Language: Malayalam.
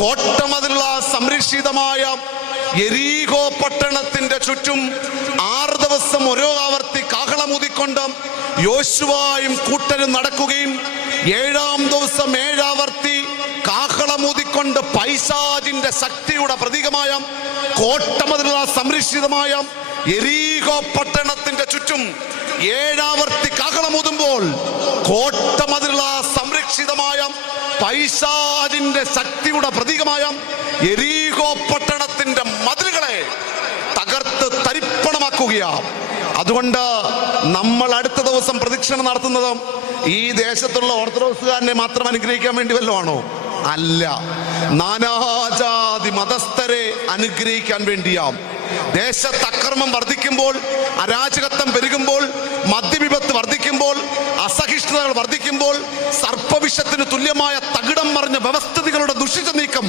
കോട്ടമതിലുള്ള സംരക്ഷിതമായ യെരീഹോ പട്ടണത്തിന്റെ ചുറ്റും 6 ദിവസം ഓരോ ആവർത്തി കാഹളമൂതിക്കൊണ്ട് യോശുവയും കൂട്ടരും നടക്കുകയും 7-ാം ദിവസം 7 ആവർത്തി കാഹളമൂതിക്കൊണ്ട് പൈശാചിന്റെ ശക്തിയുടെ പ്രതീകമായ കോട്ടമതിലുള്ള സംരക്ഷിതമായ യെരീഹോ പട്ടണത്തിന്റെ ചുറ്റും 7 ആവർത്തി കാഹളമൂതുമ്പോൾ കോട്ടമതിലുള്ള സംരക്ഷിതമായ പൈശാചിന്റെ ശക്തിയുടെ പ്രതീകമായ യെരീഹോ പട്ടണത്തിന്റെ മതിലുകളെ തകർത്ത് തരിപ്പണമാക്കുകയാണ്. അതുകൊണ്ട് നമ്മൾ അടുത്ത ദിവസം പ്രദക്ഷിണം നടത്തുന്നത് ഈ ദേശത്തുള്ള ഓർത്തഡോക്സുകാരനെ മാത്രം അനുഗ്രഹിക്കാൻ വേണ്ടി വല്ലതുമാണോ? അല്ല, നാനാജാതി മതസ്ഥരെ അനുഗ്രഹിക്കാൻ വേണ്ടിയാം. ദേശത്ത് അക്രമം വർദ്ധിക്കുമ്പോൾ, അരാജകത്വം പെരുകുമ്പോൾ, മദ്യവിപത്ത് വർദ്ധിക്കുമ്പോൾ, അസഹിഷ്ണുതകൾ വർദ്ധിക്കുമ്പോൾ, സർപ്പവിഷത്തിന് തുല്യമായ തകിടം മറിഞ്ഞ വ്യവസ്ഥിതികളുടെ ദുഷിച്ച നീക്കം